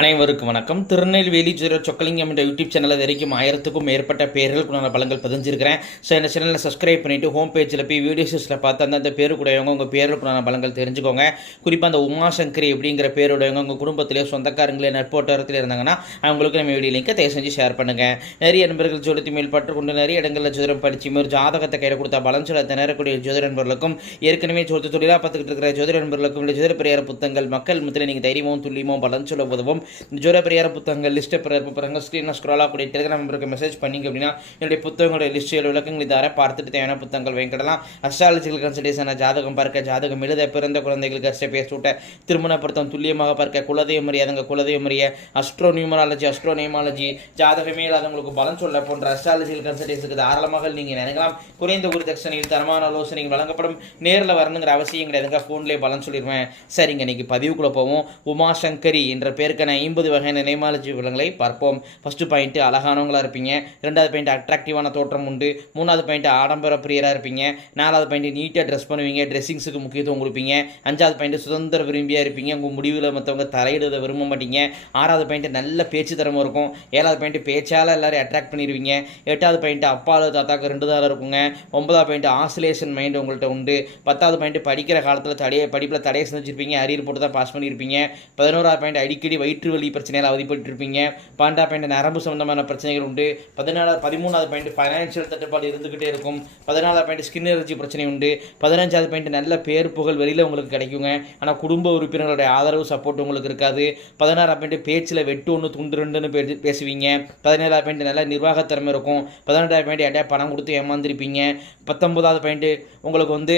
அனைவருக்கும் வணக்கம். திருநெல்வேலி சொக்கலிங்கம் என்ற யூடியூப் சேனலில் வரைக்கும் 1000க்கும் மேற்பட்ட பேர்களுக்குண்டான பலன்கள் பதிஞ்சிருக்கிறேன். ஸோ இந்த சேனலில் சப்ஸ்கிரைப் பண்ணிவிட்டு ஹோம் பேஜில் போய் வீடியோஸில் பார்த்து அந்தந்த பேருக்குடையவங்க உங்கள் பேருக்குண்டான பலன்கள் தெரிஞ்சுக்கோங்க. குறிப்பாக அந்த உமாசங்கரி அப்படிங்கிற பேருடையவங்க உங்கள் குடும்பத்திலே சொந்தக்காரங்களே நட்போட்டத்தில் இருந்தாங்கன்னா அவங்களுக்கு நம்ம வீடியோ லிங்கை தயவு செஞ்சு ஷேர் பண்ணுங்கள். நிறைய நண்பர்கள் ஜோதித்து மேல் பற்றுக்கொண்டு நிறைய இடங்களில் ஜோதிடம் படித்து ஒரு ஜாதகத்தை கையில் கொடுத்தா பலன் சொல்ல திணறக்கூடிய ஜோதிட நண்பர்களுக்கும் ஏற்கனவே ஜோதி தொழிலாக பார்த்துக்கிட்டு இருக்கிற ஜோதிட நண்பர்களுக்கும் இந்த ஜோதிட பெரியார புத்தகங்கள் மக்கள் மத்தியில் நீங்கள் தைரியமும் துல்லியமும் பலன் சொல்ல உதவும். ஜோர பெரியார புத்தகங்கள் லிஸ்ட்டை பிறகு ஸ்க்ரீனில் ஸ்க்ரோலாக கூடிய டெலிகிராம் நம்பருக்கு மெசேஜ் பண்ணிங்க அப்படின்னா என்னுடைய புத்தகங்களுடைய லிஸ்ட் விளக்கங்கள் இதார பார்த்துட்டு தேவையான புத்தகங்கள் வாங்கிடலாம். அஸ்ட்ராலஜிக்கல் கன்சல்டேஷன் ஜாதகம் பார்க்க, ஜாதகம் எழுத, பிறந்த குழந்தைகளுக்கு அஷ்ட பேர் சூட்ட, திருமண பொருத்தம் துல்லியமாக பார்க்க, குலதெய்வம் அறியாதங்க குலதெய்வம் அறிய, அஸ்ட்ரோ நியூமராலஜி, அஸ்ட்ரோ நேமாலஜி, ஜாதகமே இல்லாதவங்களுக்கு பலன் சொல்ல போன்ற அஸ்ட்ராலஜிக்கல் கன்சல்டேஷனுக்கு தாராளமாக நீங்கள் நினைக்கலாம். குறைந்த ஒரு தட்சணையில் தரமான ஆலோசனைகள் வழங்கப்படும். நேரில் வரணுங்கிற அவசியம் கிடையாதுங்க, ஃபோன்லேயே பலன் சொல்லிடுவேன். சரிங்க, இன்னைக்கு பதிவுக்குள்ளே போவோம். உமாசங்கரி என்ற பேருக்கான 50 வகையான நேமாலஜி விலங்குகளை பார்ப்போம். ஃபர்ஸ்ட் பாயிண்ட் அழகானவங்களா இருப்பீங்க. 2வது பாயிண்ட் அட்ராக்டிவான தோற்றம் உண்டு. 3வது பாயிண்ட் ஆடம்பர பிரியராக இருப்பீங்க. 4வது பாயிண்ட் நீட்டாக ட்ரெஸ் பண்ணுவீங்க, ட்ரெஸ்ஸிங்ஸுக்கு முக்கியத்துவம் கொடுப்பீங்க. 5வது பாயிண்ட் சுதந்திர விரும்பியாக இருப்பீங்க, உங்கள் முடிவில் மற்றவங்க தலையிடுவதை விரும்ப மாட்டீங்க. 6வது பாயிண்ட் நல்ல பேச்சு திறமை இருக்கும். 7வது பாயிண்ட் பேச்சால் எல்லாரும் அட்ராக்ட் பண்ணிடுவீங்க. 8வது பாயிண்ட் அப்பாவில் தாத்தாக்கு 2 தாரம் இருக்குங்க. 9வது பாயிண்ட் ஆசிலேஷன் மைண்ட் உங்கள்கிட்ட உண்டு. 10வது பாயிண்ட் படிக்கிற காலத்தில் படிப்பில் தடையை செஞ்சுருப்பீங்க, அரியர் போட்டு தான் பாஸ் பண்ணியிருப்பீங்க. 11வது பாயிண்ட் அடிக்கடி வயிற்று வலி பிரச்சனையால் அவதிப்பட்டு இருப்பீங்க. 12வது பாயிண்ட் நரம்பு சம்பந்தமான பிரச்சனைகள் உண்டு. 13வது பாயிண்ட் ஃபைனான்சியல் தட்டுப்பாடு இருந்துகிட்டே இருக்கும். 14வது பாயிண்ட் ஸ்கின் அலர்ஜி பிரச்சனை உண்டு. 15வது பாயிண்ட் நல்ல பேர் புகழ் வெளியில் உங்களுக்கு கிடைக்குங்க. ஆனால் குடும்ப உறுப்பினர்களுடைய ஆதரவு சப்போர்ட் உங்களுக்கு இருக்காது. 16வது பாயிண்ட் பேச்சில் வெட்டு 1 துண்டு 2ன்னு பேசுவீங்க. 17வது பாயிண்ட் நல்ல நிர்வாகத்திறமை இருக்கும். 18வது பாயிண்ட் எடையா பணம் கொடுத்து ஏமாந்துருப்பீங்க. 19வது பாயிண்ட் உங்களுக்கு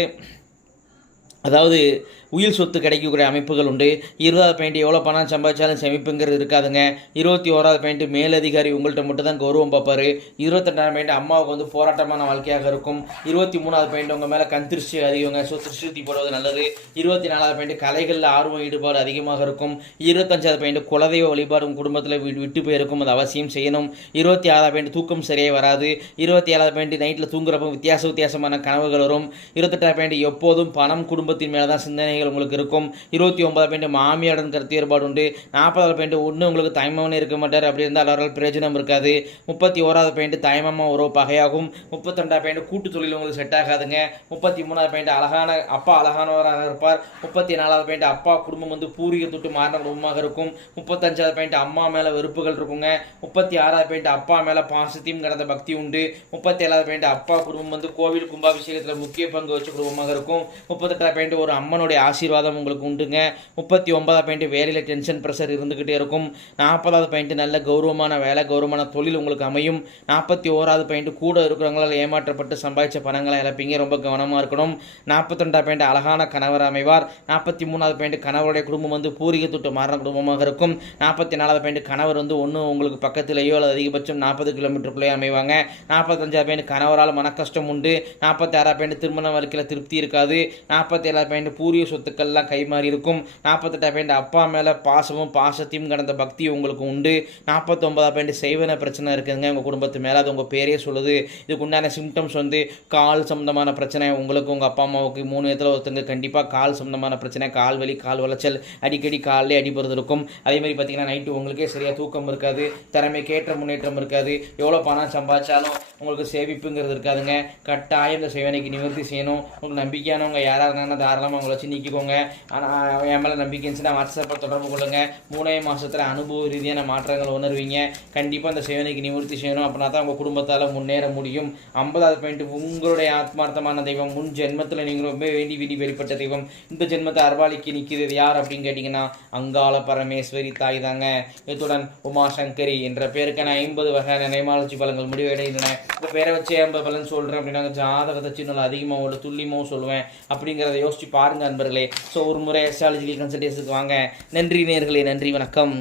அதாவது உயிர் சொத்து கிடைக்கக்கூடிய அமைப்புகள் உண்டு. 20வது பாயிண்ட் எவ்வளோ பணம் சம்பாதிச்சாலும் சேமிப்புங்கிறது இருக்காதுங்க. 21வது பாயிண்ட் மேலதிகாரி உங்கள்கிட்ட மட்டும் தான் கௌரவம் பார்ப்பார். 22வது பாயிண்ட் அம்மாவுக்கு போராட்டமான வாழ்க்கையாக இருக்கும். 23வது பாயிண்ட் உங்கள் மேலே கண் திருஷ்டி அதிகங்க, ஸோ திருஷ்டி போடுவது நல்லது. 24வது பாயிண்ட் கலைகளில் ஆர்வம் ஈடுபாடு அதிகமாக இருக்கும். 25வது பாயிண்ட் குலதெய்வ வழிபாடு உங்கள் குடும்பத்தில் விட்டு போயிருக்கும், அது அவசியம் செய்யணும். 26வது பாயிண்ட் தூக்கம் சரியாக வராது. 27வது பாயிண்ட் நைட்டில் தூங்குறப்போ வித்தியாசமான கனவுகள் வரும். 28வது பாயிண்ட் எப்போதும் பணம் குடும்பத்தின் மேலே தான் சிந்தனை உங்களுக்கு இருக்கும். 29வது பாயிண்ட் மாமியாருடன் கருத்து வேறுபாடு உண்டு. 40வது பாயிண்ட் ஒன்று உங்களுக்கு தாய்மாமன் இருக்க மாட்டார், அப்படி இருந்தால் அவரால் பிரயோஜனம் இருக்காது. 31வது பாயிண்ட் தாய்மாமா ஒரு பகையாகும். 32வது பாயிண்ட் கூட்டு தொழில் உங்களுக்கு செட் ஆகாதுங்க. 33வது பாயிண்ட் அப்பா அழகானவராக இருப்பார். 34வது பாயிண்ட் அப்பா குடும்பம் பூர்வீக தொட்டு மாறின குடும்பமாக இருக்கும். 35வது பாயிண்ட் அம்மா மேலே வெறுப்புகள் இருக்குங்க. 36வது பாயிண்ட் அப்பா மேலே பாசத்தையும் கடந்த பக்தி உண்டு. 37வது பாயிண்ட் அப்பா குடும்பம் கோவில் கும்பாபிஷேகத்தில் முக்கிய பங்கு வச்ச குடும்பமாக இருக்கும். 38வது பாயிண்ட் ஒரு அம்மனுடைய ஆசீர்வாதம் உங்களுக்கு உண்டுங்க. 39வது பாயிண்ட் வேலையில் டென்ஷன் ப்ரெஷர் இருந்துகிட்டே இருக்கும். 40வது பாயிண்ட் நல்ல கௌரவமான வேலை, கௌரவமான தொழில் உங்களுக்கு அமையும். 41வது பாயிண்ட் கூட இருக்கிறவங்களால் ஏமாற்றப்பட்டு சம்பாதிச்ச பணங்களை இழப்பீங்க, ரொம்ப கவனமாக இருக்கணும். 42வது பாயிண்ட் அழகான கணவர் அமைவார். 43வது பாயிண்ட் கணவருடைய குடும்பம் பூர்வீக தொட்டு மாறின குடும்பமாக இருக்கும். 44வது பாயிண்ட் கணவர் ஒன்று உங்களுக்கு பக்கத்திலேயோ அல்லது அதிகபட்சம் 40 கிலோமீட்டருக்குள்ளேயே அமைவாங்க. 45வது பாயிண்ட் கணவரால் மன கஷ்டம் உண்டு. 46வது பாயிண்ட் திருமண வாழ்க்கையில் திருப்தி இருக்காது. 47வது பாயிண்ட் பூர்வீக சொத்துக்கள்லாம் கைமாறி இருக்கும். 48வது பாயிண்ட் அப்பா மேலே பாசத்தையும் கடந்த பக்தி உங்களுக்கு உண்டு. 49வது பாயிண்ட் செய்வன பிரச்சனை இருக்குதுங்க உங்கள் குடும்பத்து மேலே, அது உங்கள் பேரே சொல்லுது. இதுக்கு உண்டான சிம்டம்ஸ் கால் சம்பந்தமான பிரச்சனை உங்களுக்கு, உங்கள் அப்பா அம்மாவுக்கு 3 இடத்துல ஒருத்தங்க கண்டிப்பாக கால் சம்பந்தமான பிரச்சனை, கால் வலி, கால் வளைச்சல், அடிக்கடி காலிலே அடிபடுறது இருக்கும். அதே மாதிரி பார்த்தீங்கன்னா நைட்டு உங்களுக்கே சரியாக தூக்கம் இருக்காது, திறமைக்கேற்ற முன்னேற்றம் இருக்காது, எவ்வளோ பணம் சம்பாதிச்சாலும் உங்களுக்கு சேமிப்புங்கிறது இருக்காதுங்க. கட்டாயம் இந்த சேவனைக்கு நிவர்த்தி செய்யணும். உங்களுக்கு நம்பிக்கையானவங்க யாராக இருந்தாங்கன்னா தாராளமாக அவங்கள வச்சு நீக்கிக்கோங்க. ஆனால் என் மேலே நம்பிக்கை இருந்துச்சுன்னா வாட்ஸ்அப்பில் தொடர்பு கொள்ளுங்கள். 3 மாதத்தில் அனுபவ ரீதியான மாற்றங்கள் உணர்வீங்க. கண்டிப்பாக அந்த சேவனைக்கு நிவர்த்தி செய்யணும், அப்படின்னா தான் உங்கள் குடும்பத்தால் முன்னேற முடியும். 50வது பாயிண்ட் உங்களுடைய ஆத்மார்த்தமான தெய்வம், முன் ஜென்மத்தில் நீங்கள் ரொம்ப வேண்டி வெளிப்பட்ட தெய்வம் இந்த ஜென்மத்தை அர்வாளிக்கு நிற்கிறது யார் அப்படின்னு கேட்டிங்கன்னா அங்காள பரமேஸ்வரி தாய் தாங்க. இத்துடன் உமாசங்கரி என்ற பேருக்கான 50 வகையான நேமாலஜி பலன்கள் முடிவடைகின்றன. இந்த பேரை வச்சு 50 பலன் சொல்கிறேன் அப்படின்னா ஜாதகத்தை சின்ன அதிகமாக ஒரு துல்லியமாகவும் சொல்லுவேன். அப்படிங்கிறத யோசிச்சு பாருங்க நண்பர்களே. ஸோ ஒரு முறை அஸ்ட்ராலஜிக்கல் கன்சல்டேஷனுக்கு வாங்க. நன்றி நேயர்களே, நன்றி, வணக்கம்.